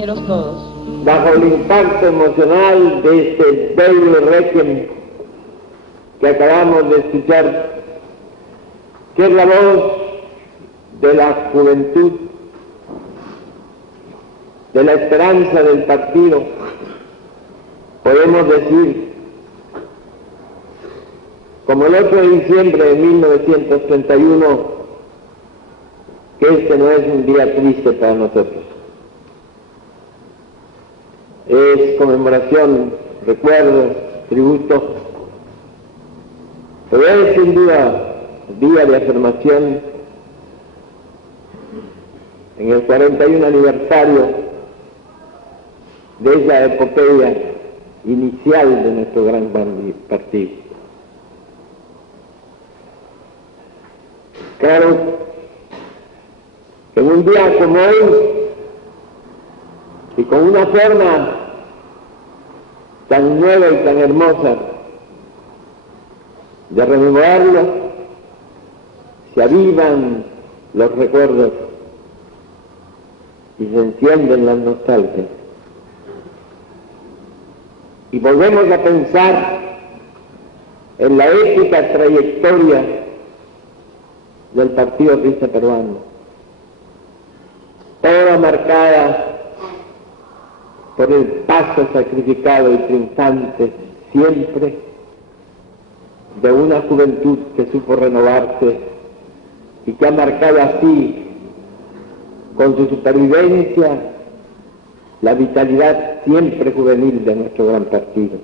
compañeros todos. Bajo el impacto emocional de este bello requiem que acabamos de escuchar, que es la voz de la juventud, de la esperanza del partido, podemos decir, como el 8 de diciembre de 1931, que este no es un día triste para nosotros. Es conmemoración, recuerdo, tributo, pero es sin duda día de afirmación en el 41 aniversario de esa epopeya inicial de nuestro gran partido. Claro que en un día como hoy, y con una forma tan nueva y tan hermosa de rememorarlo, se avivan los recuerdos y se encienden las nostalgias. Y volvemos a pensar en la épica trayectoria del Partido Aprista Peruano, toda marcada por el paso sacrificado y triunfante siempre de una juventud que supo renovarse y que ha marcado así, con su supervivencia, la vitalidad siempre juvenil de nuestro gran partido.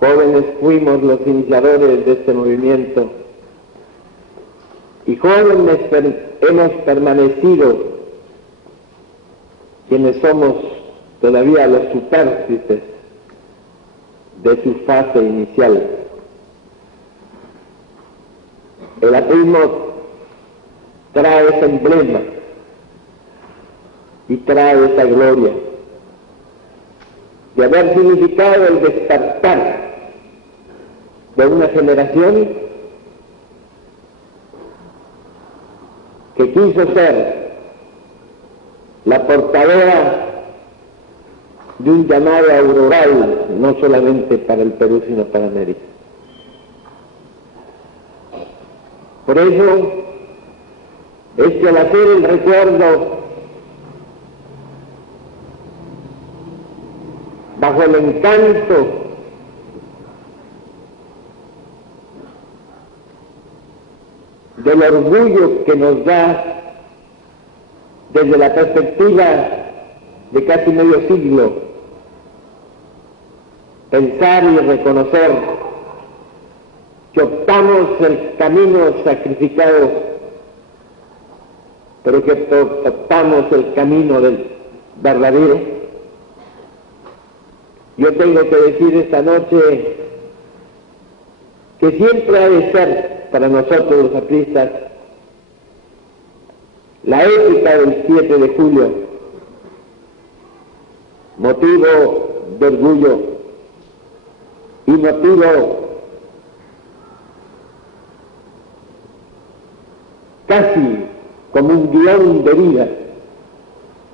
Jóvenes fuimos los iniciadores de este movimiento y jóvenes hemos permanecido quienes somos todavía los supérfices de su fase inicial. El aprismo trae ese emblema y trae esa gloria de haber significado el despertar de una generación que quiso ser la portadora de un llamado auroral, no solamente para el Perú, sino para América. Por eso es que al hacer el recuerdo bajo el encanto del orgullo que nos da desde la perspectiva de casi medio siglo, pensar y reconocer que optamos el camino sacrificado, pero que optamos el camino del verdadero. Yo tengo que decir esta noche que siempre ha de ser para nosotros los apristas la épica del 7 de julio, motivo de orgullo y motivo casi como un guión de vida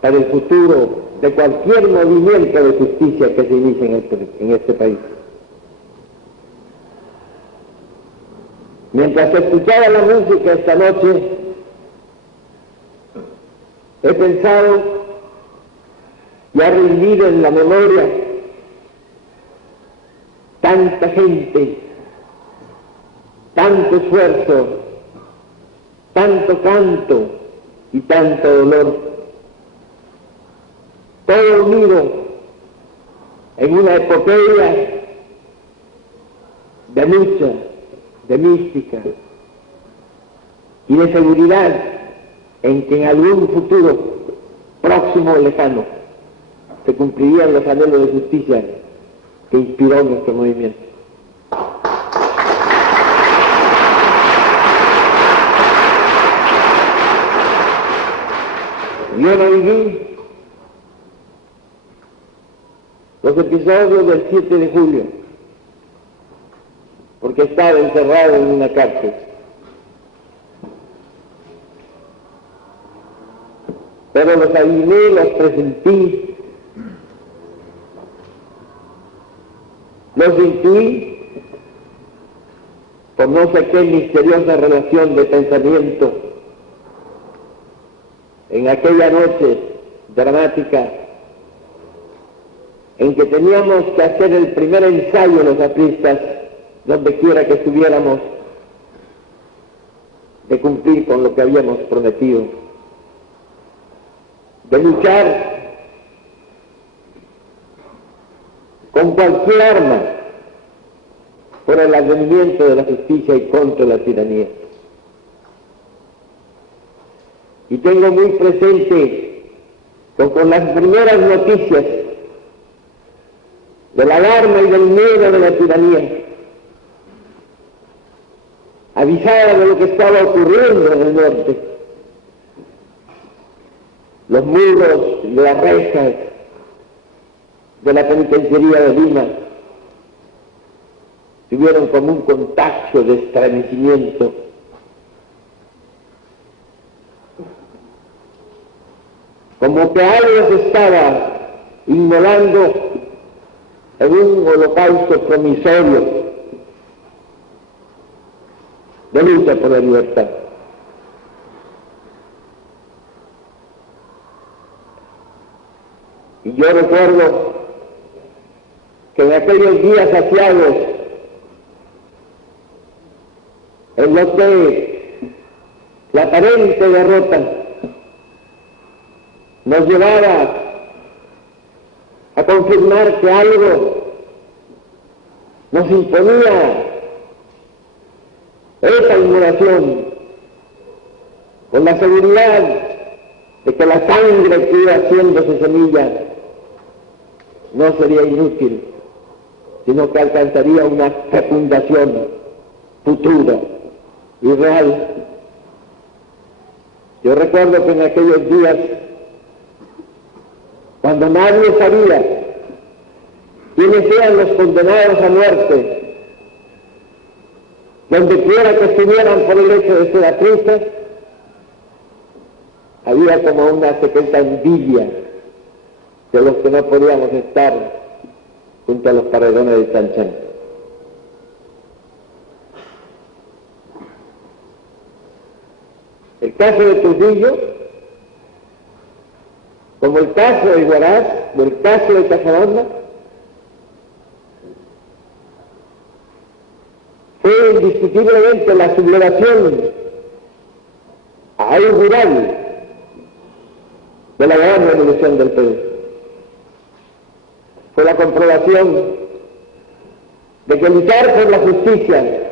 para el futuro de cualquier movimiento de justicia que se inicie en este país. Mientras escuchaba la música esta noche, he pensado y ha rendido en la memoria tanta gente, tanto esfuerzo, tanto canto y tanto dolor, todo unido en una epopeya de lucha, de mística y de seguridad en que en algún futuro próximo o lejano se cumplirían los anhelos de justicia que inspiró nuestro movimiento. Yo no viví los episodios del 7 de julio porque estaba encerrado en una cárcel. pero los adiviné, los presentí, los intuí por no sé qué misteriosa relación de pensamiento en aquella noche dramática en que teníamos que hacer el primer ensayo los apristas, donde quiera que estuviéramos, de cumplir con lo que habíamos prometido, de luchar con cualquier arma por el advenimiento de la justicia y contra la tiranía. Y tengo muy presente con las primeras noticias de la alarma y del miedo de la tiranía, avisada de lo que estaba ocurriendo en el norte, los muros y las rejas de la penitenciaría de Lima tuvieron como un contagio de estremecimiento. Como que algo se estaba inmolando en un holocausto promisorio de lucha por la libertad. Y yo recuerdo que en aquellos días saciados, en los que la aparente derrota nos llevaba a confirmar que algo nos imponía esa inmolación, con la seguridad de que la sangre que iba haciéndose semilla no sería inútil, sino que alcanzaría una fecundación futura y real. Yo recuerdo que en aquellos días, cuando nadie sabía quiénes eran los condenados a muerte, donde quiera que estuvieran por el hecho de ser apristas, había como una secreta envidia de los que no podíamos estar junto a los paredones de Chan. El caso de Trujillo, como el caso de Huaraz, o el caso de Cajamarca, fue indiscutiblemente la sublevación augural de la gran revolución del Perú. Fue la comprobación de que luchar por la justicia,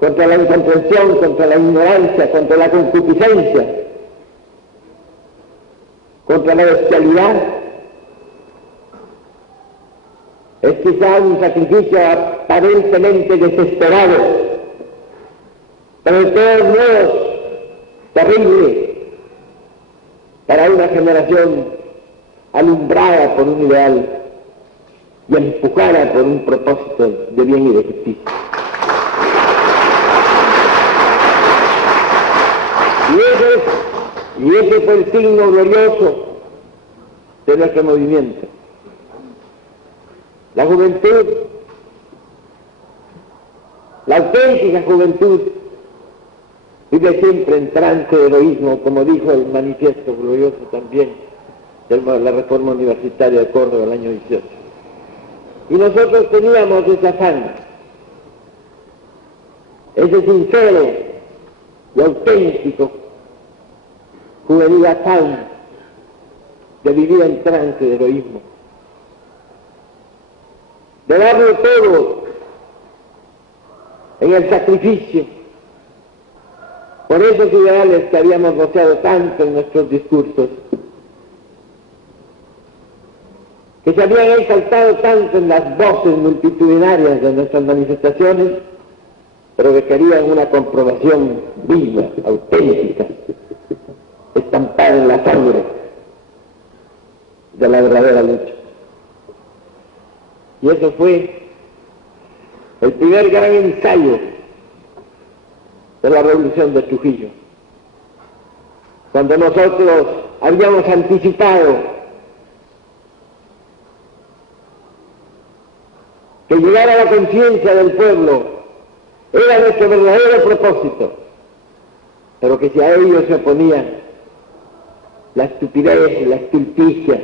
contra la incomprensión, contra la ignorancia, contra la concupiscencia, contra la bestialidad, es quizá un sacrificio aparentemente desesperado, pero de todos modos terrible para una generación alumbrada por un ideal y empujada por un propósito de bien y de justicia. Y ese fue el signo glorioso de nuestro movimiento. La juventud, la auténtica juventud, vive siempre en trance de heroísmo, como dijo el manifiesto glorioso también de la Reforma Universitaria de Córdoba del año 18. Y nosotros teníamos ese afán, ese sincero y auténtico juvenil afán de vivir en trance de heroísmo, de darlo todo en el sacrificio por esos ideales que habíamos voceado tanto en nuestros discursos, que se habían exaltado tanto en las voces multitudinarias de nuestras manifestaciones, pero que querían una comprobación viva, auténtica, estampada en la sangre de la verdadera lucha. Y eso fue el primer gran ensayo de la revolución de Trujillo. cuando nosotros habíamos anticipado que llegar a la conciencia del pueblo era nuestro verdadero propósito, pero que si a ello se oponía la estupidez, la estulticia,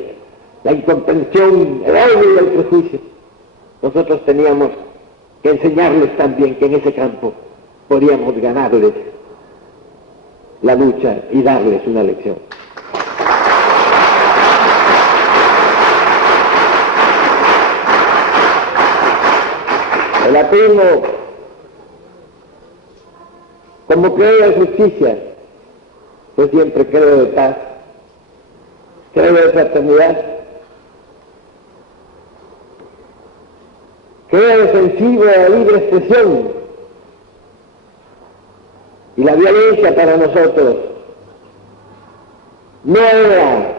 la incomprensión, el odio y el prejuicio, nosotros teníamos que enseñarles también que en ese campo podíamos ganarles la lucha y darles una lección. El aprismo, como creo en justicia, yo siempre creo de paz, creo de fraternidad, creo defensivo de la libre expresión, y la violencia para nosotros no era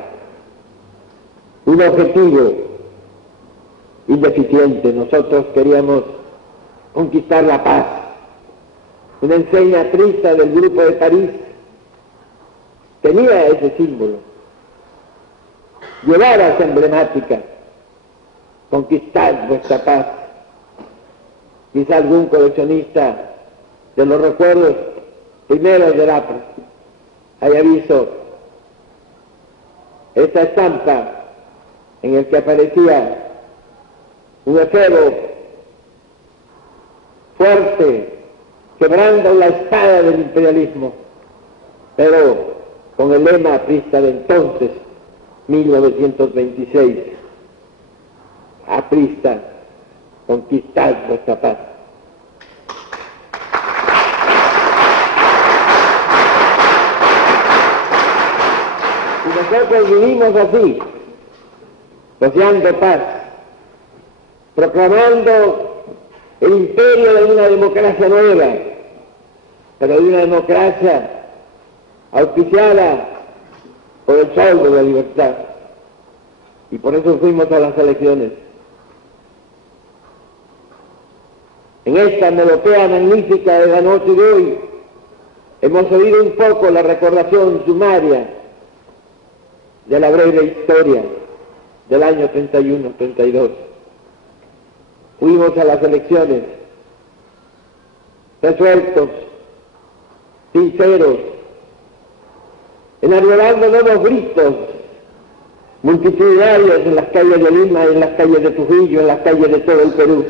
un objetivo indeficiente. Nosotros queríamos conquistar la paz. Una enseña aprista del Grupo de París tenía ese símbolo. Llevar a esa emblemática, conquistar vuestra paz. Quizá algún coleccionista de los recuerdos primeros del APRA haya visto esta estampa en el que aparecía un efebo fuerte, quebrando la espada del imperialismo, pero con el lema aprista de entonces, 1926, aprista, conquistad vuestra paz. Y nosotros vivimos así, deseando paz, proclamando el imperio de una democracia nueva, pero de una democracia auspiciada por el sol de la libertad. Y por eso fuimos a las elecciones. En esta melopea magnífica de la noche de hoy hemos oído un poco la recordación sumaria de la breve historia del año 31-32. Fuimos a las elecciones resueltos, sinceros, enarbolando nuevos gritos multitudinarios en las calles de Lima, en las calles de Trujillo, en las calles de todo el Perú.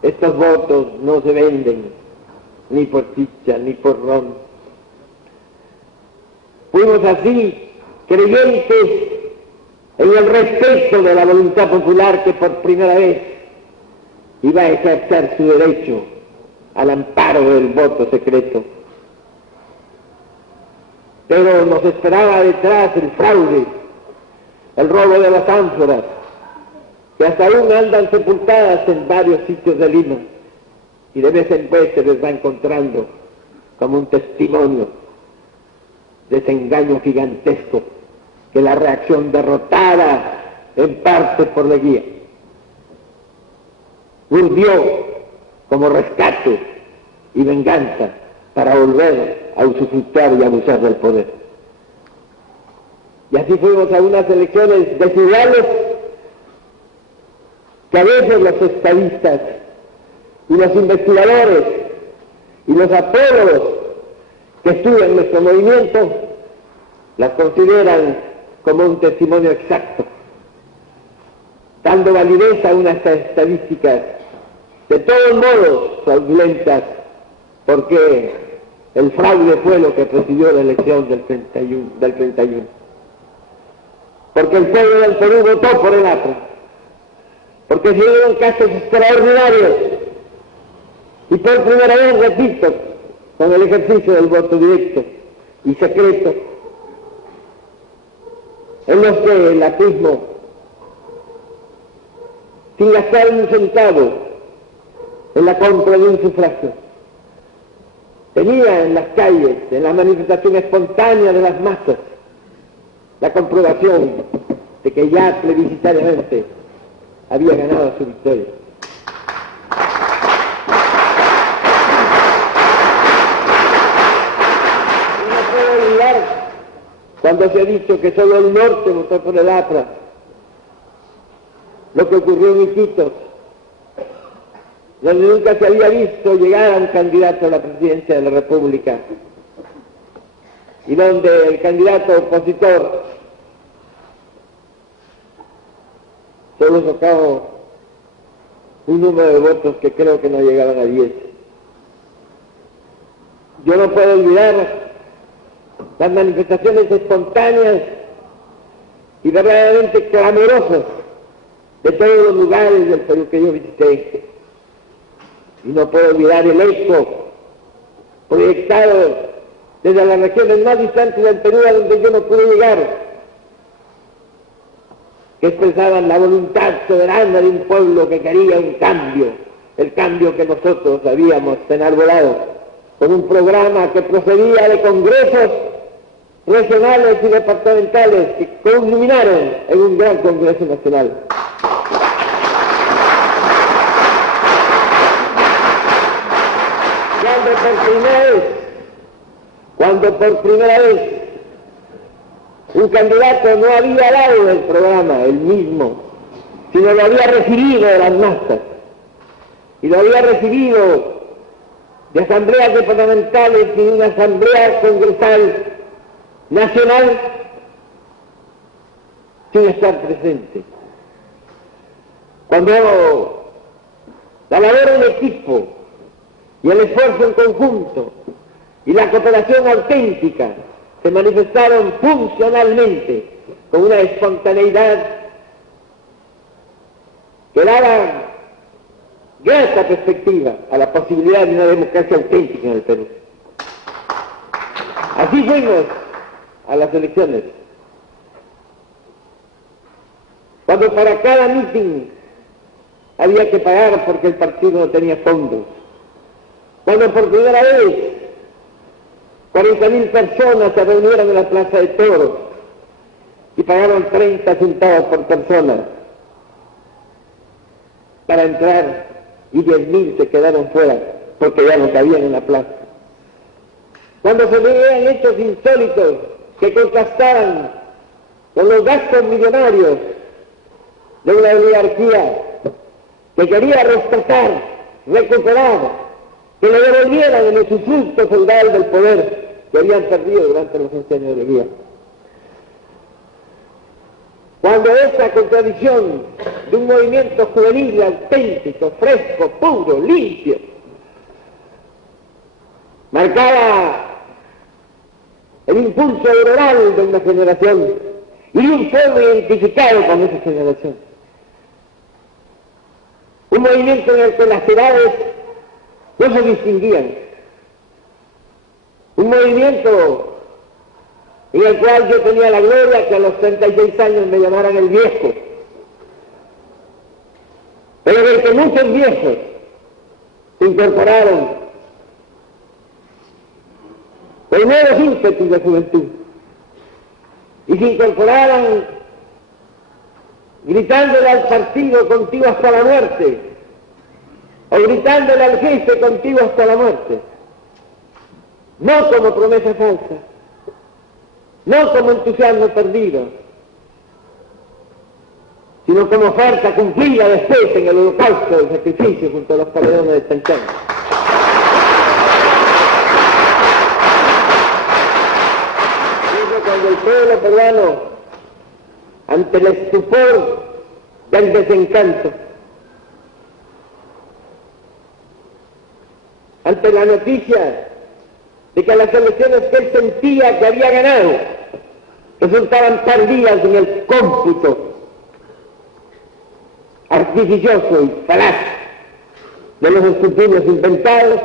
Estos votos no se venden ni por chicha ni por ron. Fuimos así, creyentes en el respeto de la voluntad popular que por primera vez iba a ejercer su derecho al amparo del voto secreto. Pero nos esperaba detrás el fraude, el robo de las ánforas, que hasta aún andan sepultadas en varios sitios de Lima, y de vez en cuando se les va encontrando como un testimonio de ese engaño gigantesco que la reacción derrotada en parte por Leguía urdió como rescate y venganza para volver a usufructuar y abusar del poder. Y así fuimos a unas elecciones desiguales que a veces los estadistas y los investigadores y los apólogos que estudian nuestro movimiento las consideran como un testimonio exacto, dando validez a unas estadísticas de todos modos fraudulentas, porque el fraude fue lo que presidió la elección del 31. Porque el pueblo del Perú votó por el APRA, porque se dieron casos extraordinarios, y por primera vez, repito, con el ejercicio del voto directo y secreto, en los que el aprismo, sin gastar un centavo en la compra de un sufragio, tenía en las calles, en la manifestación espontánea de las masas, la comprobación de que ya plebiscitariamente había ganado su victoria. No puedo olvidar cuando se ha dicho que solo el norte votó por el APRA, lo que ocurrió en Iquitos, donde nunca se había visto llegar a un candidato a la presidencia de la República, y donde el candidato opositor solo sacó un número de votos que creo que no llegaban a 10. Yo no puedo olvidar las manifestaciones espontáneas y verdaderamente clamorosas de todos los lugares del Perú que yo visité. Y no puedo olvidar el eco proyectado desde las regiones más distantes del Perú a donde yo no pude llegar, que expresaban la voluntad soberana de un pueblo que quería un cambio, el cambio que nosotros habíamos enarbolado, con un programa que procedía de congresos regionales y departamentales que culminaron en un gran congreso nacional. Cuando por primera vez un candidato no había dado el programa, él mismo, sino lo había recibido de las masas, y lo había recibido de asambleas departamentales y de una asamblea congresal nacional, sin estar presente. Cuando la labor en equipo y el esfuerzo en conjunto y la cooperación auténtica se manifestaron funcionalmente con una espontaneidad que daba grata perspectiva a la posibilidad de una democracia auténtica en el Perú. Así fuimos a las elecciones. Cuando para cada mitin había que pagar porque el partido no tenía fondos. Cuando por primera vez 40.000 personas se reunieron en la Plaza de Toros y pagaron 30 centavos por persona para entrar, y 10.000 se quedaron fuera porque ya no cabían en la plaza. Cuando se veían hechos insólitos que contrastaban con los gastos millonarios de una oligarquía que quería rescatar, recuperar, que le devolvieran el usufructo feudal del poder que habían perdido durante los 11 años de guía. Cuando esa contradicción de un movimiento juvenil, auténtico, fresco, puro, limpio, marcaba el impulso oral de una generación y de un pueblo identificado con esa generación. Un movimiento en el que las edades no se distinguían. Un movimiento en el cual yo tenía la gloria que a los 36 años me llamaran el viejo, pero en el que muchos viejos se incorporaron con nuevos ímpetus de juventud y se incorporaron gritándole al partido contigo hasta la muerte, o gritándole al jefe contigo hasta la muerte, no como promesa falsa, no como entusiasmo perdido, sino como oferta cumplida después en el holocausto del sacrificio junto a los pabellones de Tanchán. Cuando el pueblo peruano, ante el estupor del desencanto, ante la noticia de que las elecciones que él sentía que había ganado resultaban tardías en el cómputo artificioso y falaz de los escrutinios inventados,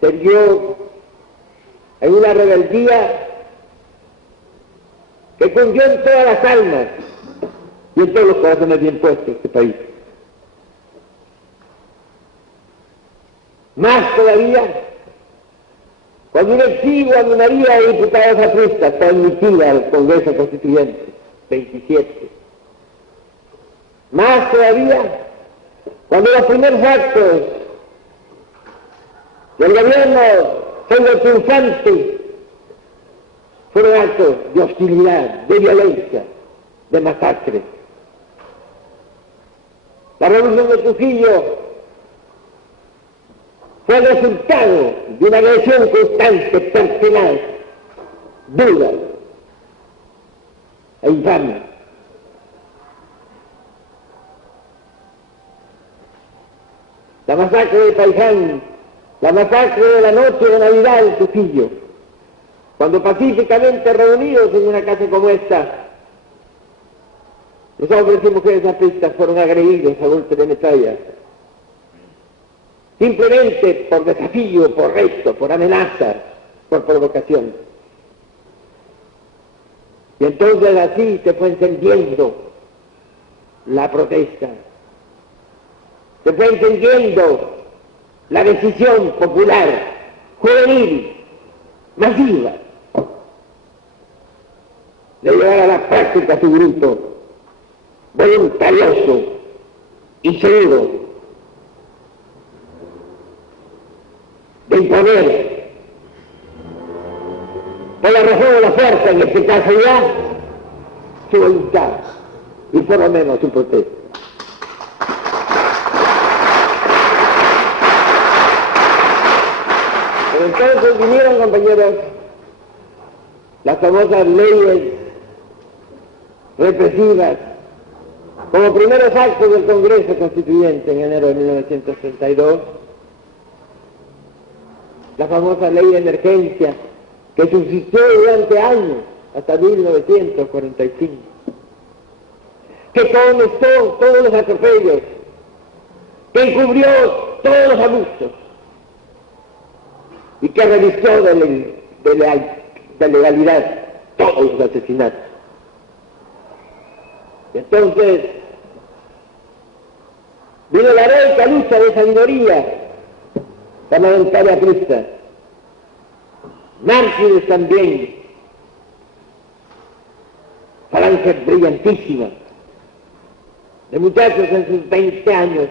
se vio en una rebeldía que cundió en todas las almas y en todos los corazones bien puestos de este país. Más todavía, cuando un exiguo minoría de diputados apristas fue admitida al Congreso Constituyente, 27. Más todavía, cuando los primeros actos del gobierno triunfante fueron actos de hostilidad, de violencia, de masacre. La revolución de Trujillo fue el resultado de una agresión constante, personal, dura e infame. La masacre de Paiján, la masacre de la noche de Navidad en Trujillo, cuando pacíficamente reunidos en una casa como esta, los hombres y mujeres apristas fueron agredidos a golpe de metralla, simplemente por desafío, por reto, por amenaza, por provocación. Y entonces así se fue encendiendo la protesta, se fue encendiendo la decisión popular, juvenil, masiva, de llevar a la práctica su grito voluntarioso y seguro de imponer por la razón o la fuerza, en este caso ya, su voluntad y por lo menos su protesta. Pero entonces vinieron, compañeros, las famosas leyes represivas como primeros actos del Congreso Constituyente en enero de 1932, la famosa ley de emergencia que subsistió durante años hasta 1945, que condenó todos los atropellos, que encubrió todos los abusos y que revistió de legalidad todos los asesinatos. Entonces, vino la heroica lucha de esa minoría parlamentaria aprista, mártires también, falange brillantísima, de muchachos en sus 20 años,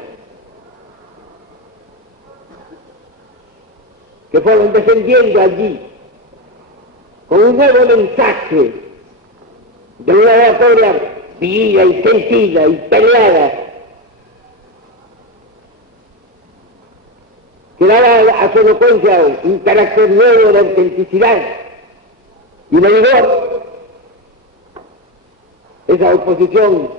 que fueron defendiendo allí con un nuevo mensaje de una oratoria viva y sentida y peleada, que daba a su elocuencia un carácter nuevo de autenticidad y de vigor. Esa oposición,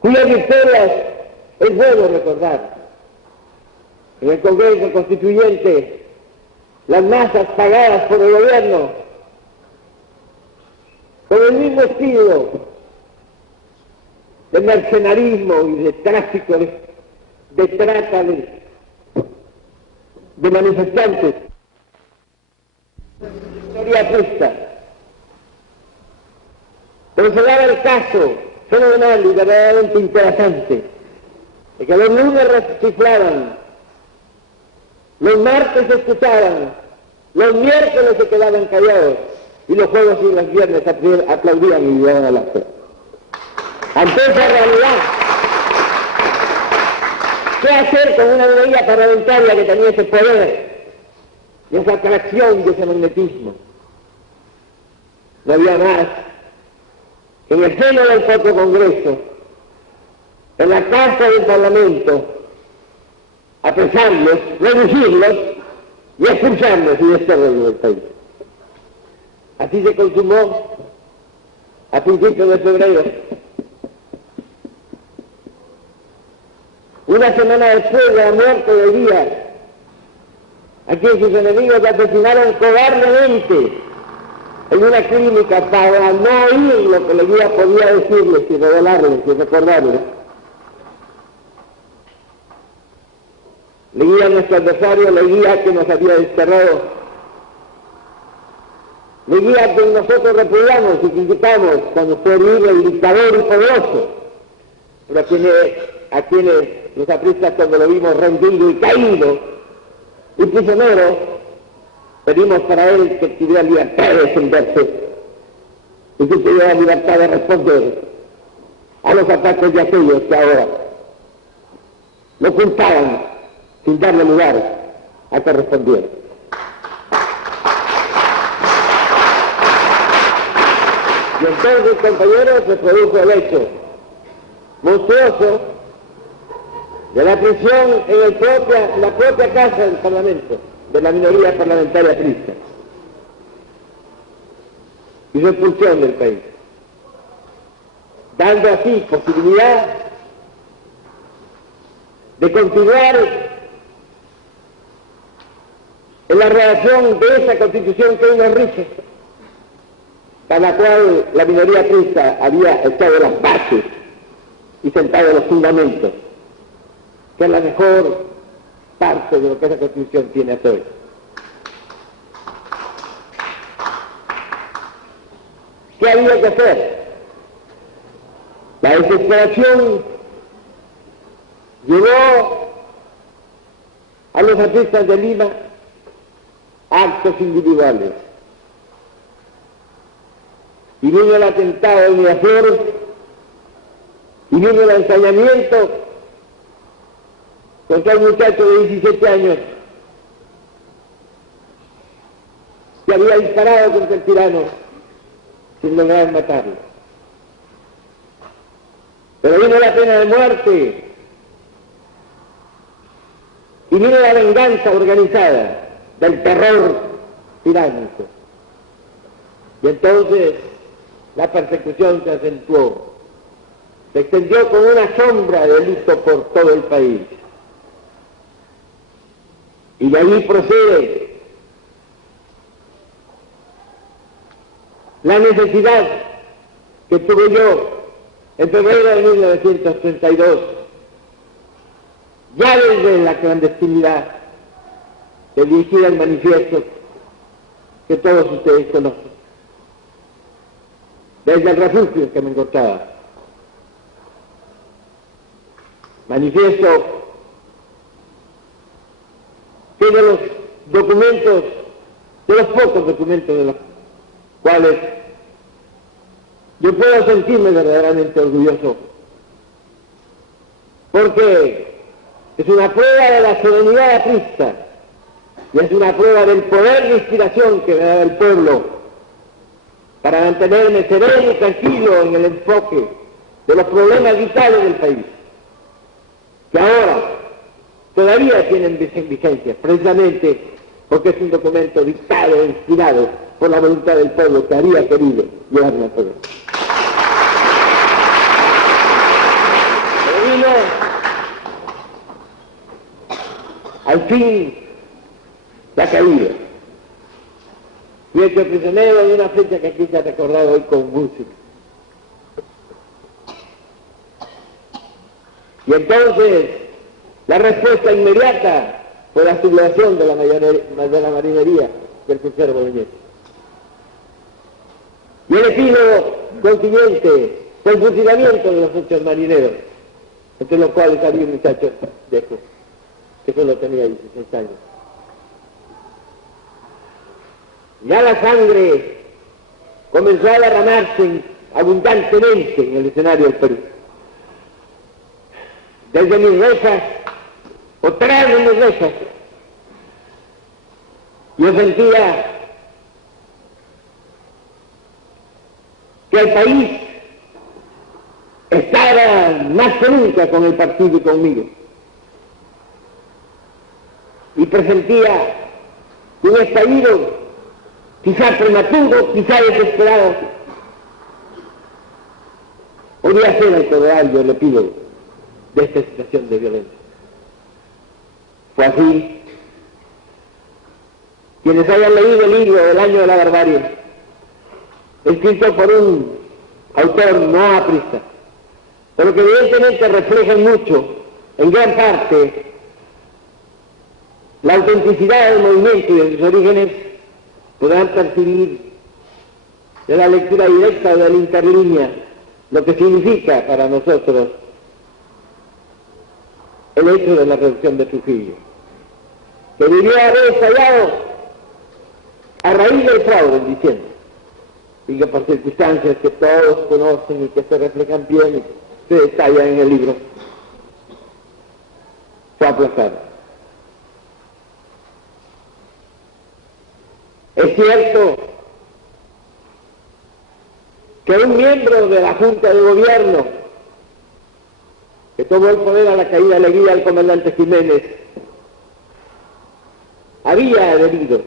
cuyas victorias es bueno recordar. En el Congreso Constituyente, las masas pagadas por el gobierno, con el mismo estilo de mercenarismo y de tráfico, de trata de manifestantes, historia aprista. Pero se daba el caso fenomenal y verdaderamente interesante de que los lunes chiflaban, los martes escuchaban, los miércoles se quedaban callados y los jueves y los viernes aplaudían y llevaban a la fe. Ante esa realidad, ¿qué hacer con una minoría parlamentaria que tenía ese poder y esa atracción y ese magnetismo? No había más que en el seno del propio Congreso, en la casa del Parlamento, apresarlos, reducirlos y expulsarlos y desterrarlos del país. Así se consumó a principios de febrero. Una semana después de la muerte de Díaz, a quien sus enemigos asesinaron cobardemente en una clínica para no oír lo que Leguía podía decirles y revelarles y recordarles. Leguía, nuestro adversario, Leguía que nos había desterrado, Leguía que nosotros repudiamos y criticamos cuando fue libre el dictador y poderoso, pero a quienes los apristas cuando lo vimos rendido y caído y prisionero, pedimos para él que tuviera libertad de defenderse y que tuviera libertad de responder a los ataques de aquellos que ahora lo ocultaban sin darle lugar a que respondiera. Y entonces, compañeros, se produjo el hecho monstruoso de la prisión en la propia casa del Parlamento, de la minoría parlamentaria crista, y su expulsión del país, dando así posibilidad de continuar en la redacción de esa Constitución que hoy nos rige, para la cual la minoría crista había echado las bases y sentado los fundamentos, que es la mejor parte de lo que esa Constitución tiene hasta hoy. ¿Qué había que hacer? La desesperación llevó a los artistas de Lima a actos individuales. Y vino el atentado de Miraflores, y vino el ensañamiento contra un muchacho de 17 años que había disparado contra el tirano sin lograr matarlo. Pero vino la pena de muerte y vino la venganza organizada del terror tiránico. Y entonces la persecución se acentuó, se extendió con una sombra de delito por todo el país. Y de ahí procede la necesidad que tuve yo en febrero de 1932, ya desde la clandestinidad, de dirigir el manifiesto que todos ustedes conocen, desde el refugio en que me encontraba. Manifiesto que de los documentos, de los pocos documentos de los cuales yo puedo sentirme verdaderamente orgulloso, porque es una prueba de la serenidad aprista y es una prueba del poder de inspiración que me da el pueblo para mantenerme sereno y tranquilo en el enfoque de los problemas vitales del país, que ahora todavía tienen vigencia, precisamente porque es un documento dictado e inspirado por la voluntad del pueblo que había querido llevarme al poder. Pero vino al fin la caída. Fui hecho prisionero de una fecha que aquí se ha recordado hoy con música. Y entonces la respuesta inmediata fue la sublevación de la marinería del crucero boloñés. Y el epílogo consiguiente fue el fusilamiento de los 8 marineros, entre los cuales había un muchacho viejo, que solo tenía 16 años. Ya la sangre comenzó a derramarse abundantemente en el escenario del Perú. Desde mis rejas, o tras de mis rejas, yo sentía que el país estaba más que nunca con el partido y conmigo. Y presentía un estallido, quizá prematuro, quizá desesperado. Podría ser el total, yo le pido, de esta situación de violencia. Fue así. Quienes hayan leído el libro El año de la barbarie, escrito por un autor no aprista, pero que evidentemente refleja mucho, en gran parte, la autenticidad del movimiento y de sus orígenes, podrán percibir de la lectura directa de la interlínea lo que significa para nosotros el hecho de la reducción de Trujillo, que debió haber estallado a raíz del fraude en diciembre, y que por circunstancias que todos conocen y que se reflejan bien y se detallan en el libro, fue aplazado. Es cierto que un miembro de la Junta de Gobierno que tomó el poder a la caída de Leguía, el comandante Jiménez, había adherido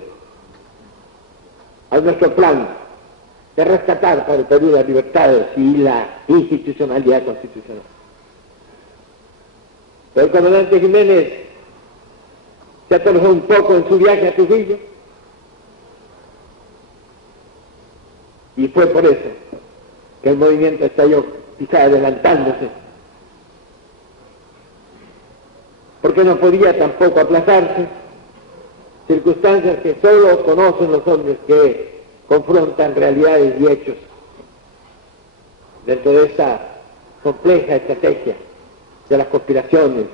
a nuestro plan de rescatar para el Perú las libertades y la institucionalidad constitucional. Pero el comandante Jiménez se atoró un poco en su viaje a Trujillo y fue por eso que el movimiento estalló, quizá adelantándose, porque no podía tampoco aplazarse, circunstancias que solo conocen los hombres que confrontan realidades y hechos dentro de esta compleja estrategia de las conspiraciones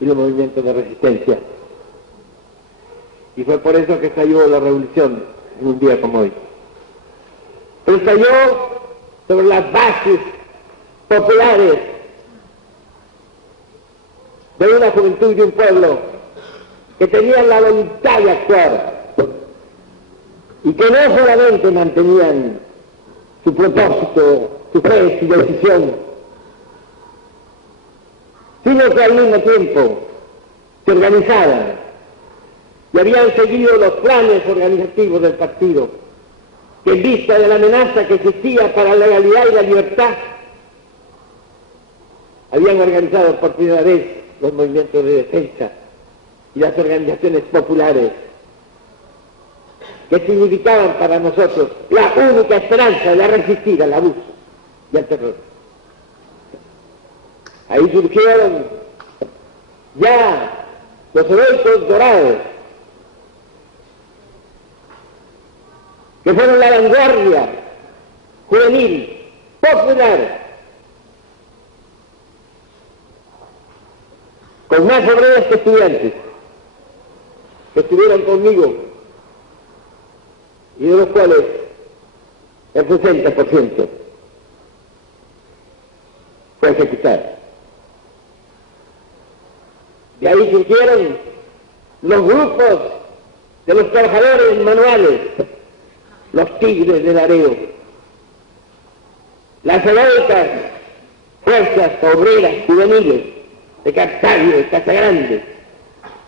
y los movimientos de resistencia. Y fue por eso que estalló la revolución en un día como hoy. Pero estalló sobre las bases populares de una juventud y de un pueblo que tenían la voluntad de actuar y que no solamente mantenían su propósito, su fe, su decisión, sino que al mismo tiempo se organizaban y habían seguido los planes organizativos del partido, que en vista de la amenaza que existía para la legalidad y la libertad, habían organizado por primera vez los movimientos de defensa y las organizaciones populares, que significaban para nosotros la única esperanza de resistir al abuso y al terror. Ahí surgieron ya los heroicos dorados, que fueron la vanguardia juvenil, popular, con más obreros que estudiantes, que estuvieron conmigo, y de los cuales el 60% fue ejecutado. De ahí surgieron los grupos de los trabajadores manuales, los tigres del Areo, las heroicas fuerzas obreras juveniles de Cartago, de Casagrande,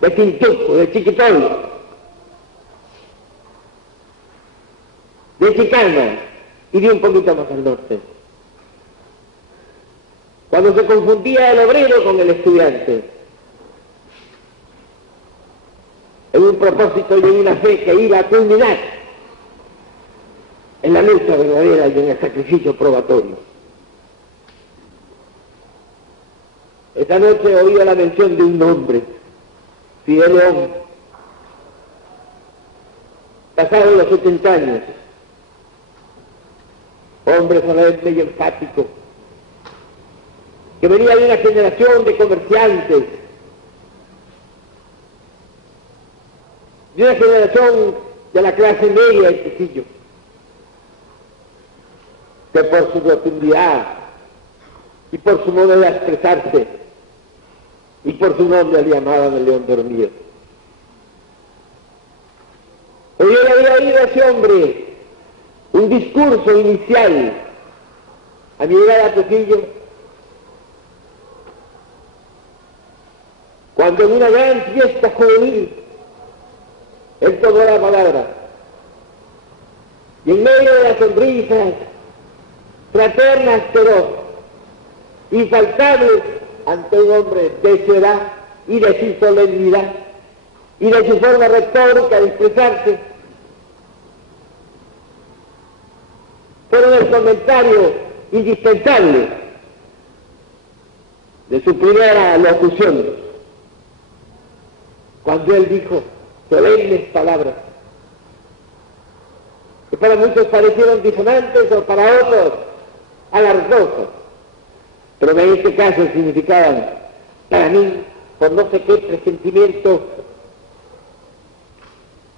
de Tintuco, de Chiquitoyo, de Chicana y de un poquito más al norte. Cuando se confundía el obrero con el estudiante, en un propósito y en una fe que iba a culminar en la lucha verdadera y en el sacrificio probatorio. Esta noche he oído la mención de un nombre, Fidel León, pasado los 70 años, hombre solemne y enfático, que venía de una generación de comerciantes, de una generación de la clase media y Trujillo, que por su rotundidad y por su modo de expresarse y por su nombre le llamaban el León Dormido. Pero yo le había oído a ese hombre un discurso inicial a mi llegada a Trujillo, cuando en una gran fiesta juvenil él tomó la palabra y en medio de las sonrisas fraternas pero infaltables ante un hombre de su edad y de su solemnidad y de su forma retórica de expresarse, fueron el comentario indispensable de su primera locución, cuando él dijo solemnes palabras, que para muchos parecieron disonantes o para otros alardosas, pero en este caso significaban para mí, por no sé qué presentimiento,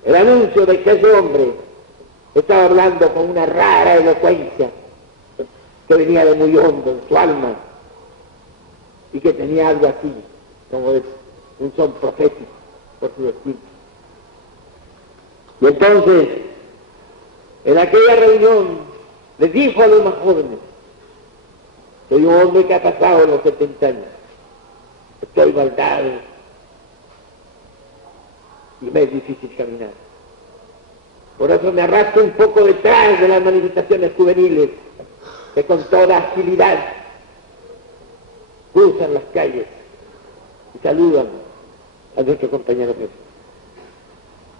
el anuncio de que ese hombre estaba hablando con una rara elocuencia que venía de muy hondo en su alma y que tenía algo así, como de un son profético por su espíritu. Y entonces, en aquella reunión les dijo a los más jóvenes: soy un hombre que ha pasado los 70 años, estoy baldado y me es difícil caminar. Por eso me arrastro un poco detrás de las manifestaciones juveniles que con toda agilidad cruzan las calles y saludan a nuestro compañero Jesús.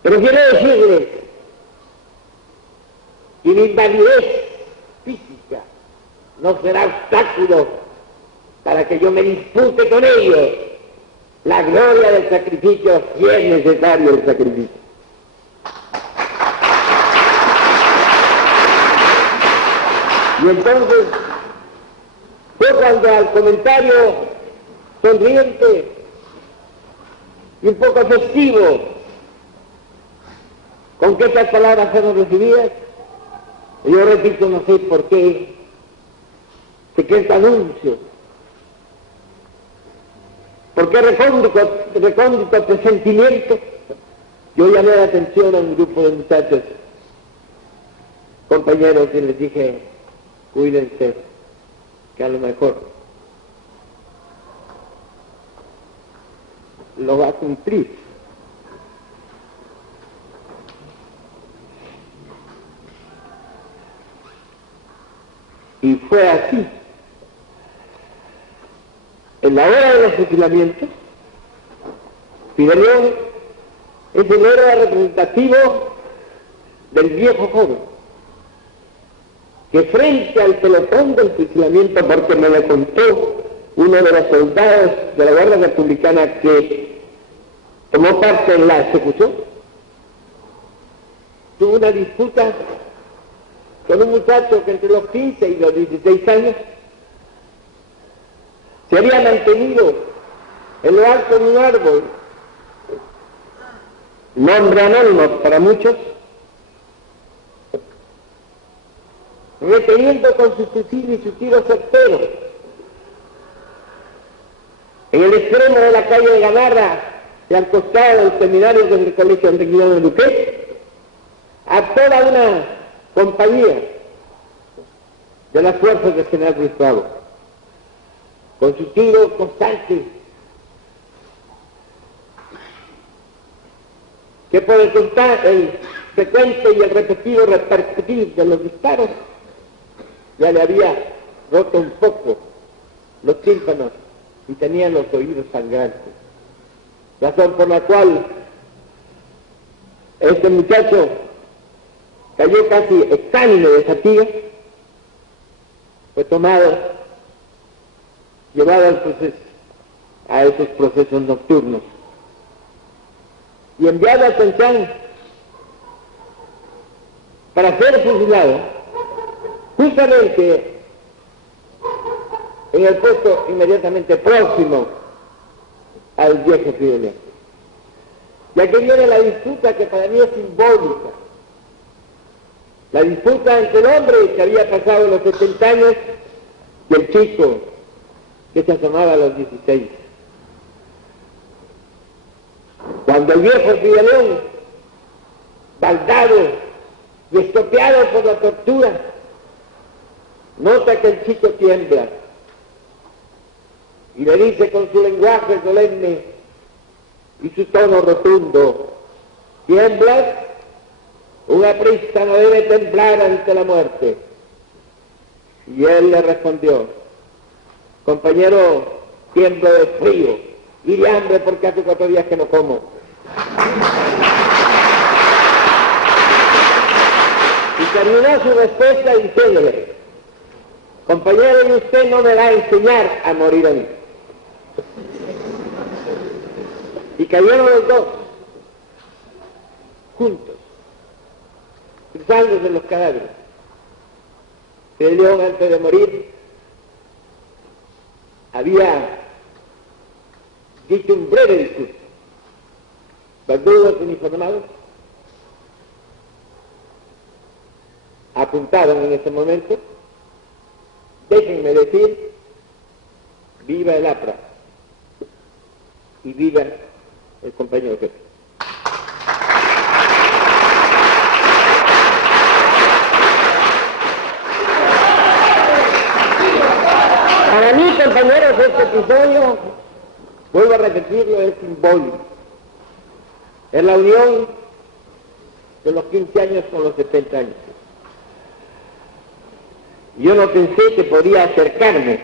Pero quiero decirles que la invalidez física no será obstáculo para que yo me dispute con ellos la gloria del sacrificio, si es necesario el sacrificio. Y entonces fue cuando al comentario sonriente y un poco festivo con que estas palabras fueron recibidas, yo repito, no sé por qué, de que este anuncio, por qué recóndito presentimiento, yo llamé la atención a un grupo de muchachos, compañeros, y les dije: cuídense, que a lo mejor lo va a cumplir. Y fue así. En la hora de los fusilamientos, Fidel León es el héroe representativo del viejo joven, que frente al pelotón del fusilamiento, porque me lo contó uno de los soldados de la Guardia Republicana que tomó parte en la ejecución, tuvo una disputa con un muchacho que entre los 15 y los 16 años se había mantenido en lo alto de un árbol, nombre anónimo para muchos, reteniendo con su fusil y su tiro certero en el extremo de la calle de Gamarra y al costado del seminario del colegio Enrique de Duque, a toda una compañía de las fuerzas del general Ruiz Bravo, con su tiro constante, que por el frecuente y el repetido repercutir de los disparos ya le había roto un poco los tímpanos y tenía los oídos sangrantes, razón por la cual este muchacho cayó casi exánime de fatiga, fue tomado, llevado al proceso, a esos procesos nocturnos y enviado a Tonchán para ser fusilado justamente en el puesto inmediatamente próximo al viejo Fidel León. Y aquí viene la disputa que para mí es simbólica, la disputa entre el hombre que había pasado los 70 años y el chico que se asomaba a los 16. Cuando el viejo Fidel León, baldado y estropeado por la tortura, nota que el chico tiembla y le dice con su lenguaje solemne y su tono rotundo: ¿tiemblas? Un aprista no debe temblar ante la muerte. Y él le respondió: compañero, tiemblo de frío y de hambre porque hace 4 días que no como. Y terminó su respuesta diciéndole: compañero, y usted no me va a enseñar a morir a mí. Y cayeron los dos juntos, cruzándose los cadáveres. Fidel León, antes de morir, había dicho un breve discurso. Verdugos uniformados apuntaron en ese momento: déjenme decir, viva el APRA y viva el compañero jefe. compañeros, este episodio, vuelvo a repetirlo, es simbólico. Es la unión de los 15 años con los 70 años. Yo no pensé que podía acercarme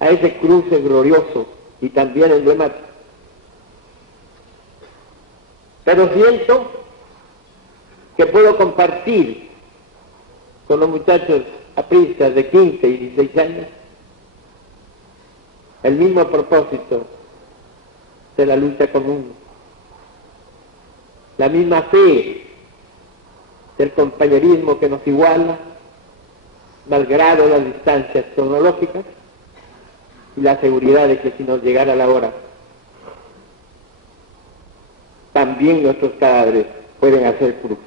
a ese cruce glorioso y también emblemático. Pero siento que puedo compartir con los muchachos apristas de 15 y 16 años el mismo propósito de la lucha común, la misma fe del compañerismo que nos iguala, malgrado las distancias cronológicas, y la seguridad de que si nos llegara la hora, también nuestros cadáveres pueden hacer cruz.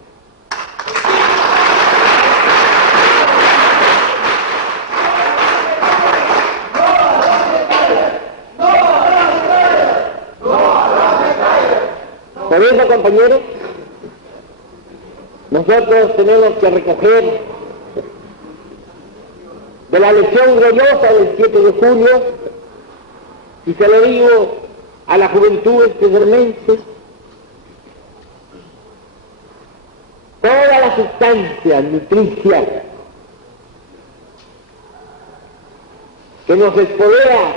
Por eso, compañeros, nosotros tenemos que recoger de la lección gloriosa del 7 de julio, y se lo digo a la juventud especialmente, toda la sustancia nutricia que nos espodera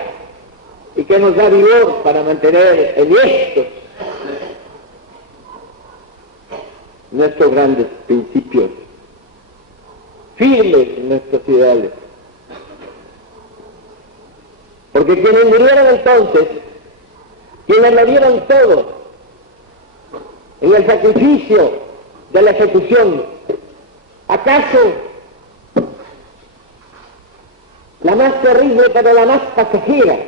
y que nos da vigor para mantener en estos nuestros grandes principios, firmes en nuestros ideales. Porque quienes murieron entonces, quienes lo dieron todo en el sacrificio de la ejecución, ¿acaso la más terrible pero la más pasajera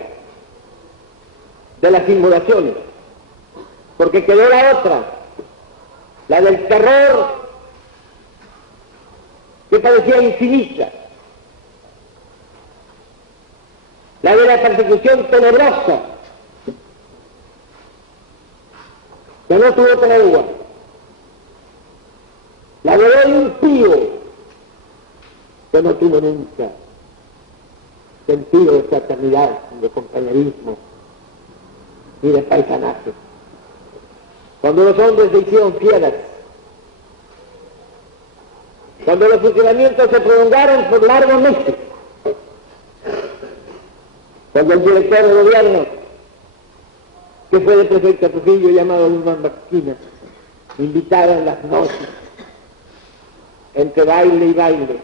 de las inmolaciones? Porque quedó la otra, la del terror, que parecía infinita, la de la persecución tenebrosa, que no tuvo tregua, la de lo impío, que no tuvo nunca sentido de fraternidad, de compañerismo y de paisanaje. Cuando los hombres se hicieron fieras, cuando los fusilamientos se prolongaron por largos meses, cuando el director de gobierno, que fue de prefecto Trujillo, llamado Guzmán Barquina, invitaron las noches, entre baile y baile,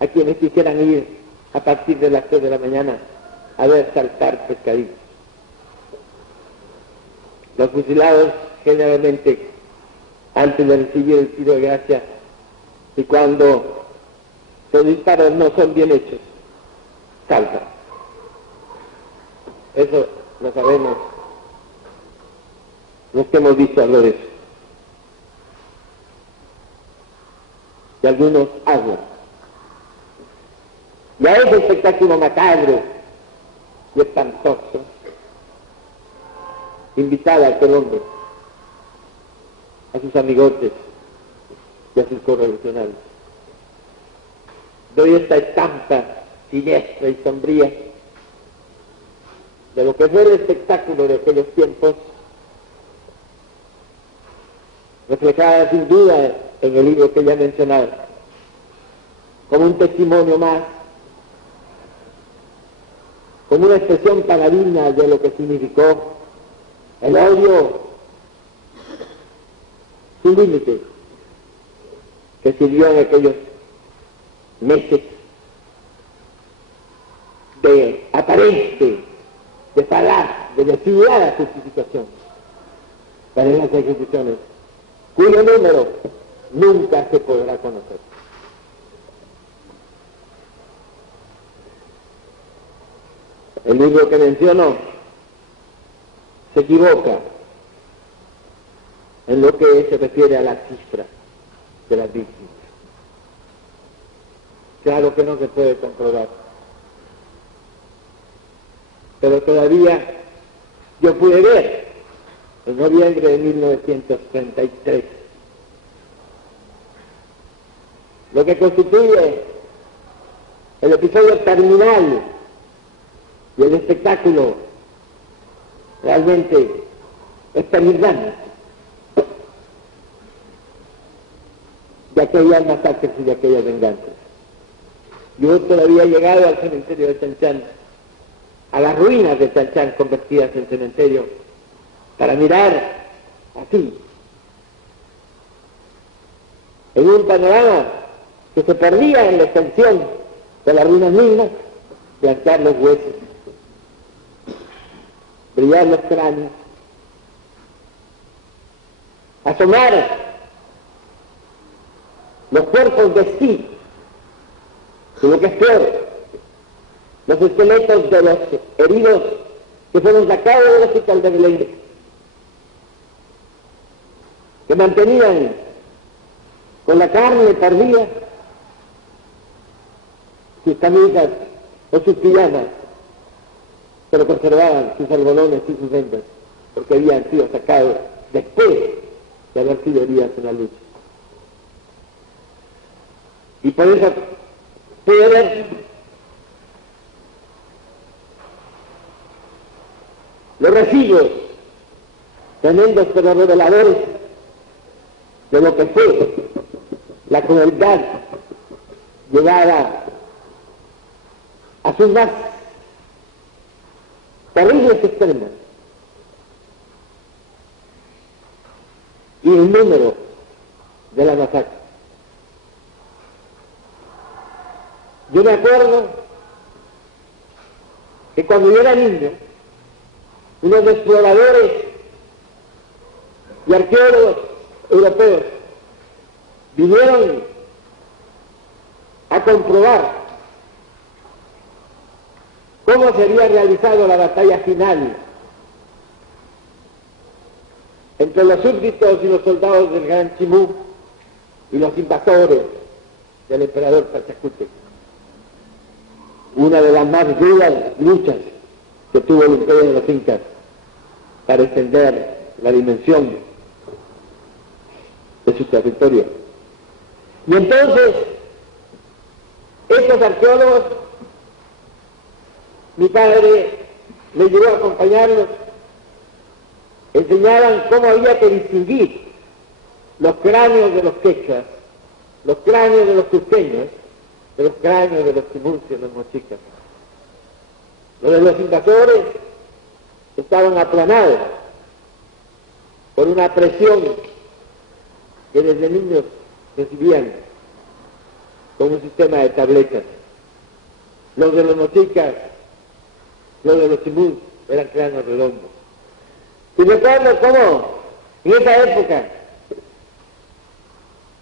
a quienes quisieran ir a partir de las 3 de la mañana a ver saltar pescaditos. Los fusilados generalmente, antes de recibir el tiro de gracia, y cuando los disparos no son bien hechos, saltan. Eso lo sabemos los que hemos visto algo de eso. Y algunos hablan. Y a ese espectáculo macabro y espantoso invitaba a aquel hombre, a sus amigotes y a sus correligionarios. Doy esta estampa siniestra y sombría de lo que fue el espectáculo de aquellos tiempos, reflejada sin duda en el libro que ya he mencionado, como un testimonio más, como una expresión paladina de lo que significó el odio sin límite que sirvió en aquellos meses de aparente, de falaz, de desfigurada justificación para las ejecuciones, cuyo número nunca se podrá conocer. El libro que menciono se equivoca en lo que se refiere a la cifra de las víctimas. Claro que no se puede comprobar, pero todavía yo pude ver en noviembre de 1933 lo que constituye el episodio terminal Y el espectáculo realmente espeluznante de aquellas masacres y de aquellas venganzas. Yo todavía he llegado al cementerio de Chanchán, a las ruinas de Chanchán convertidas en cementerio, para mirar así, en un panorama que se perdía en la extensión de las ruinas mismas, plantar los huesos, brillar los cráneos, asomar los cuerpos vestidos, y lo que es peor, los esqueletos de los heridos que fueron sacados del hospital de Belén, que mantenían con la carne tardía sus camisas o sus pijamas, pero conservaban sus algodones y sus vendas, porque habían sido sacados después de haber sido heridas en la lucha. Y por eso pude ver los residuos tremendos pero reveladores de lo que fue la crueldad llevada a sus más terribles extremos, y el número de la masacre. Yo me acuerdo que cuando yo era niño, unos exploradores y arqueólogos europeos vinieron a comprobar cómo se había realizado la batalla final entre los súbditos y los soldados del Gran Chimú y los invasores del emperador Pachacútec. Una de las más duras luchas que tuvo el imperio de los incas para extender la dimensión de su territorio. Y entonces, estos arqueólogos, mi padre me llevó a acompañarlos, enseñaban cómo había que distinguir los cráneos de los quechas, los cráneos de los cusqueños, de los cráneos de los timuncios, los mochicas. Los de los invasores estaban aplanados por una presión que desde niños recibían con un sistema de tabletas. Los de los mochicas, los de los timuncios eran cráneos redondos. Y recuerdo cómo en esa época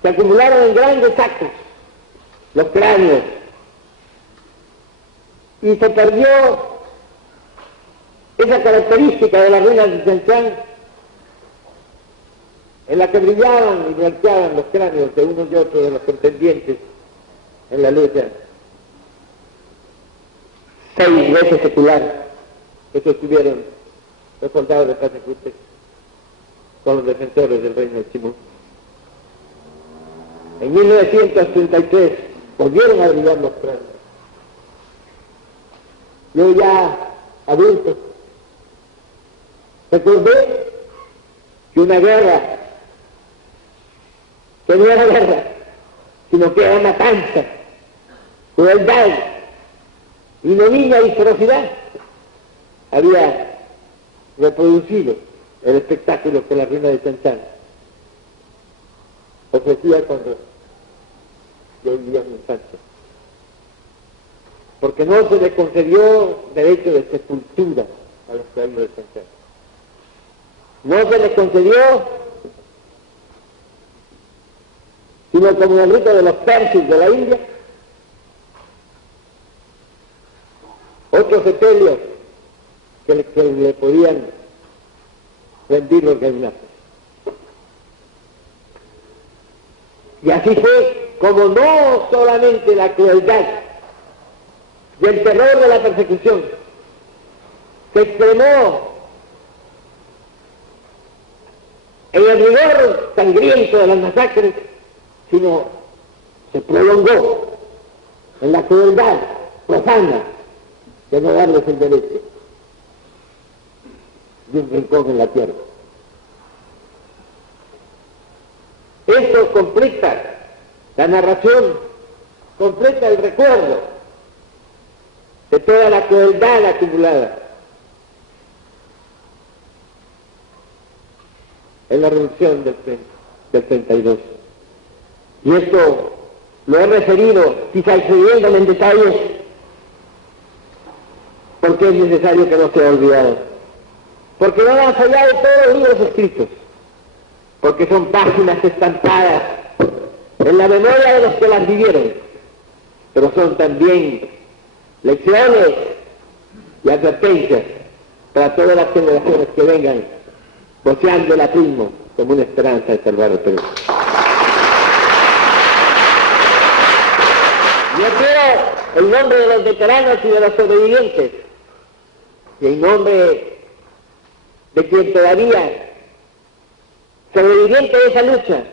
se acumularon en grandes sacos los cráneos y se perdió esa característica de las ruinas de Chanchán en la que brillaban y blanqueaban los cráneos de unos y otros de los contendientes en la lucha 6 veces secular que sostuvieron los soldados de Pachacútec con los defensores del reino de Chimú. En 1933 volvieron a brillar los cráneos. Yo ya adulto recordé que una guerra, que no era guerra, sino que era matanza, crueldad, ignominia y ferocidad, había reproducido el espectáculo que la reina de Chanchán ofrecía cuando yo vivía en mi infancia. Porque no se le concedió derecho de sepultura a los pueblos de Chanchán. No se les concedió, sino como el rito de los persis de la India, otros sepelios que le podían rendir los gañazos. Y así fue como no solamente la crueldad y el terror de la persecución se extremó en el rigor sangriento de las masacres, sino se prolongó en la crueldad profana de no darles el derecho de un rincón en la tierra. Esto completa la narración, completa el recuerdo de toda la crueldad acumulada en la revolución del 32. Y esto lo he referido, quizá excediéndome en detalles, porque es necesario que no sea olvidado. Porque va más allá de todos los libros escritos, porque son páginas estampadas en la memoria de los que las vivieron, pero son también lecciones y advertencias para todas las generaciones que vengan voceando el aprismo como una esperanza de salvar el Perú. Yo quiero, en nombre de los veteranos y de los sobrevivientes, y en nombre de quien todavía sobreviviente de esa lucha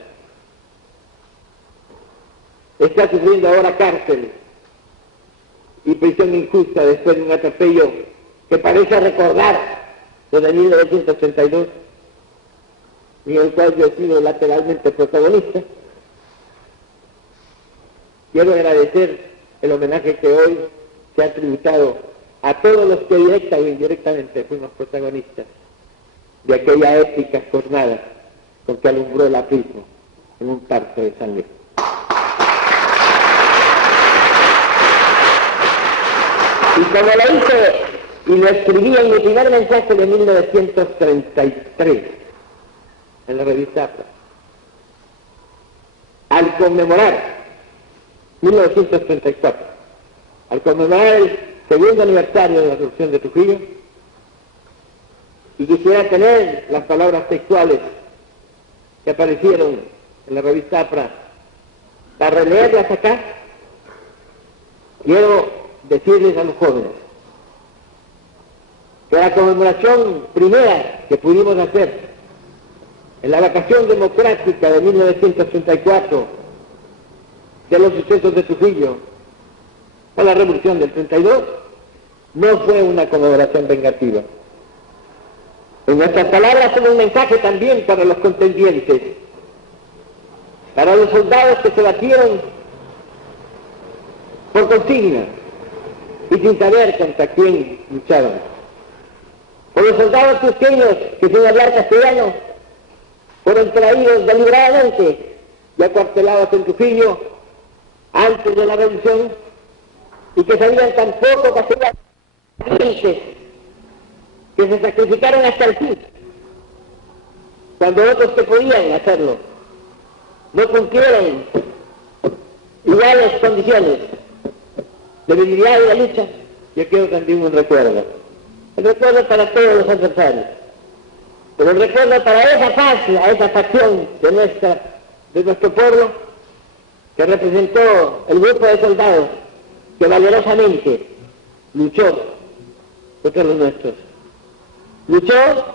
está sufriendo ahora cárcel y prisión injusta después de un atropello que parece recordar desde 1932, y en el cual yo he sido lateralmente protagonista. Quiero agradecer el homenaje que hoy se ha tributado a todos los que directa o indirectamente fuimos protagonistas de aquella épica jornada con que alumbró el aprismo en un parto de sangre. Y como lo hice y lo escribí en mi primer mensaje de 1933 en la revista APRA, al conmemorar 1934, al conmemorar el segundo aniversario de la Revolución de Trujillo, y quisiera tener las palabras textuales que aparecieron en la revista APRA para releerlas acá. Quiero decirles a los jóvenes que la conmemoración primera que pudimos hacer en la vacación democrática de 1934 de los sucesos de Trujillo o la revolución del 32 no fue una conmemoración vengativa. En nuestras palabras fue un mensaje también para los contendientes, para los soldados que se batieron por consigna y sin saber contra quién luchaban, por los soldados cusqueños que sin hablar castellano fueron traídos deliberadamente y acuartelados en Trujillo antes de la revolución, y que sabían tan poco castellano que se sacrificaron hasta el fin, cuando otros que podían hacerlo no cumplieron iguales condiciones de virilidad y de lucha. Yo quiero también un recuerdo para todos los adversarios, pero un recuerdo para esa fase, a esa facción de nuestro pueblo que representó el grupo de soldados que valerosamente luchó contra los nuestros. Luchó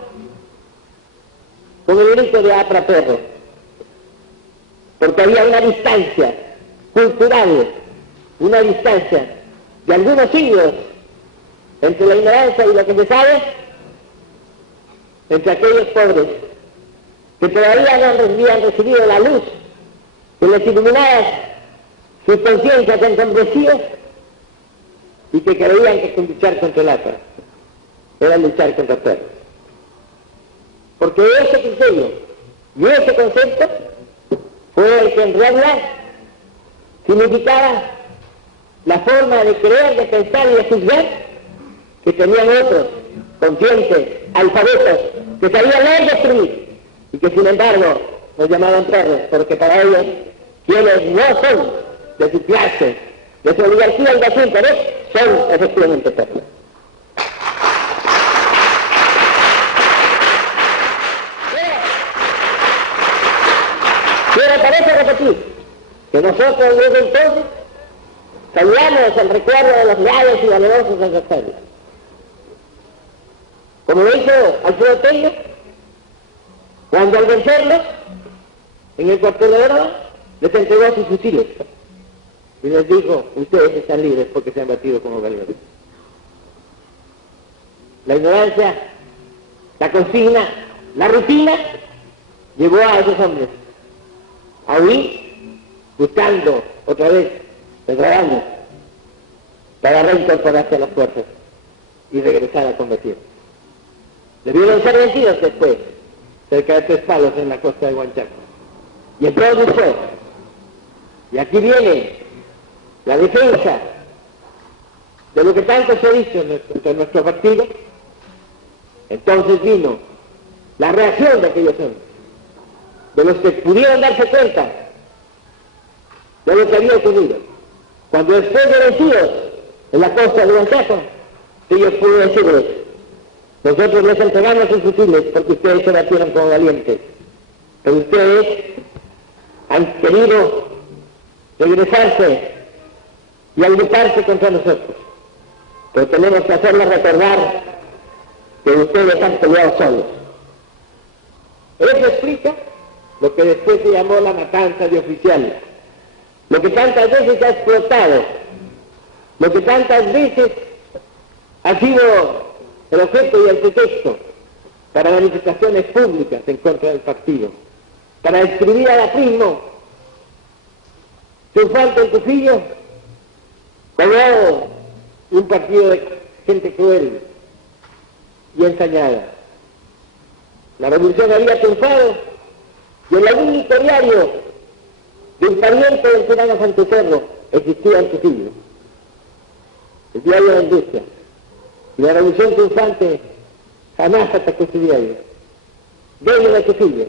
con el grito de APRA perro, porque había una distancia cultural, una distancia de algunos siglos entre la ignorancia y lo que se sabe, entre aquellos pobres que todavía no habían recibido la luz que les iluminaba sus conciencias ensombrecidas y que creían que con luchar contra el APRA era luchar contra perros. Porque ese criterio y ese concepto fue el que en realidad significaba la forma de creer, de pensar y de juzgar que tenían otros, conscientes, alfabetos, que sabían leer y escribir, y que sin embargo nos llamaban perros, porque para ellos, quienes no son de su clase, de su oligarquía y de su interés, son efectivamente perros. Pero parece repetir que nosotros desde entonces saludamos el recuerdo de los leales y valerosos adversarios. Como lo hizo Alfredo Tello, cuando al vencerlos, en el cuartel de Oro, les entregó sus fusiles y les dijo: ustedes están libres porque se han batido como valientes. La ignorancia, la consigna, la rutina, llevó a esos hombres a huir, buscando otra vez el rebaño para reincorporarse a las fuerzas y regresar a combatir. Debieron ser vencidos después, cerca de 3 palos en la costa de Huanchaco. Y entonces fue. Y aquí viene la defensa de lo que tanto se ha dicho en nuestro partido. Entonces vino la reacción de aquellos hombres, de los que pudieron darse cuenta de lo que había ocurrido. Cuando después de vencidos en la costa de Huanchaco, ellos pudieron decirles: nosotros les entregamos sus fusiles porque ustedes se batieron como valientes, pero ustedes han querido regresarse y agruparse contra nosotros. Pero tenemos que hacerles recordar que ustedes han peleado solos. Eso explica lo que después se llamó la matanza de oficiales, lo que tantas veces ha explotado, lo que tantas veces ha sido el objeto y el pretexto para manifestaciones públicas en contra del partido, para describir al aprismo triunfante en Trujillo como un partido de gente cruel y ensañada. La revolución había triunfado y el único diario del pariente del tirano Santecerro existía en Trujillo, el diario de la Industria. Y la revolución triunfante jamás atacó ese diario. Dueño de Trujillo,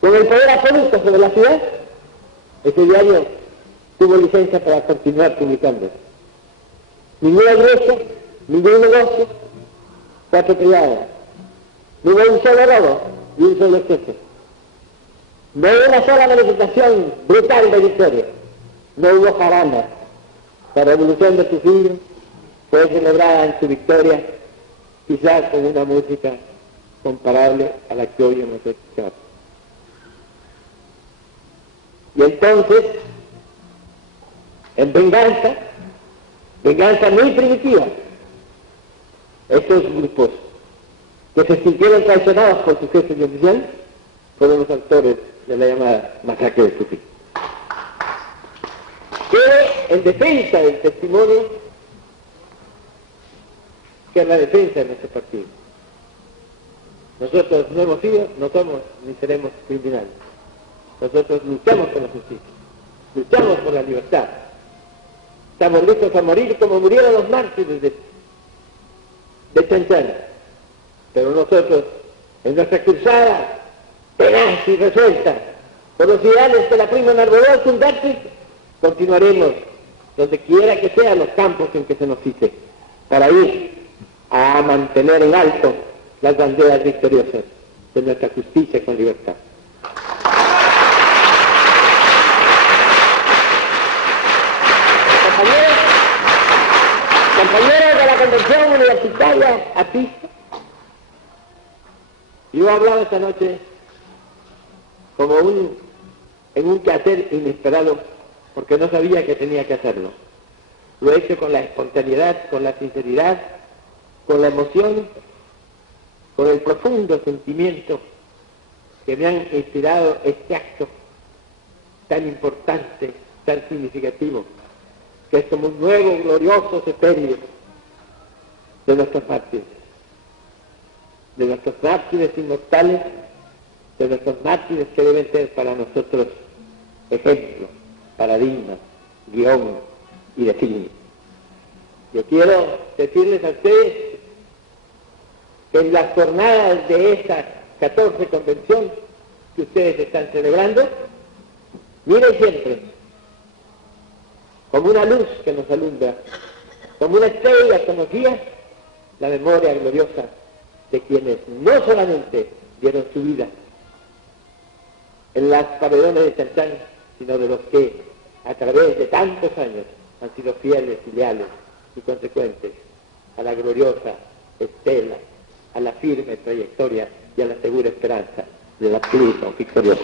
con el poder absoluto sobre la ciudad, ese diario tuvo licencia para continuar publicando. Ninguna iglesia, ningún negocio fue atropellado. No hubo un solo robo y un solo exceso. No hubo una sola manifestación brutal de victoria. No hubo jarana. La revolución de Trujillo fue celebrada en su victoria, quizás con una música comparable a la que hoy hemos escuchado. Y entonces, en venganza muy primitiva, estos grupos que se sintieron traicionados por sus jefes de oficial fueron los autores de la llamada masacre de Trujillo. Que en defensa del testimonio, que es la defensa de nuestro partido. Nosotros no hemos sido, no somos ni seremos criminales. Nosotros luchamos por la justicia, luchamos por la libertad. Estamos listos a morir como murieron los mártires de Chanchana. Pero nosotros, en nuestra cruzada tenaz y resuelta por los ideales que la prima Narboló fundarse, continuaremos donde quiera que sean los campos en que se nos cite, para ir a mantener en alto las banderas victoriosas de nuestra justicia con libertad. Compañeros de la Convención Universitaria Apista, yo he hablado esta noche como en un quehacer inesperado, porque no sabía que tenía que hacerlo. Lo he hecho con la espontaneidad, con la sinceridad, con la emoción, con el profundo sentimiento que me han inspirado este acto tan importante, tan significativo, que es como un nuevo glorioso sepelio de nuestros mártires, de nuestros mártires inmortales, de nuestros mártires que deben ser para nosotros ejemplo, paradigma, guión y designio. Yo quiero decirles a ustedes que en las jornadas de esta 14 convención que ustedes están celebrando, miren siempre como una luz que nos alumbra, como una estrella que nos guía, la memoria gloriosa de quienes no solamente dieron su vida en las paredones de Chanchán, sino de los que a través de tantos años han sido fieles y leales y consecuentes a la gloriosa estela, a la firme trayectoria y a la segura esperanza de la pluma victoriosa.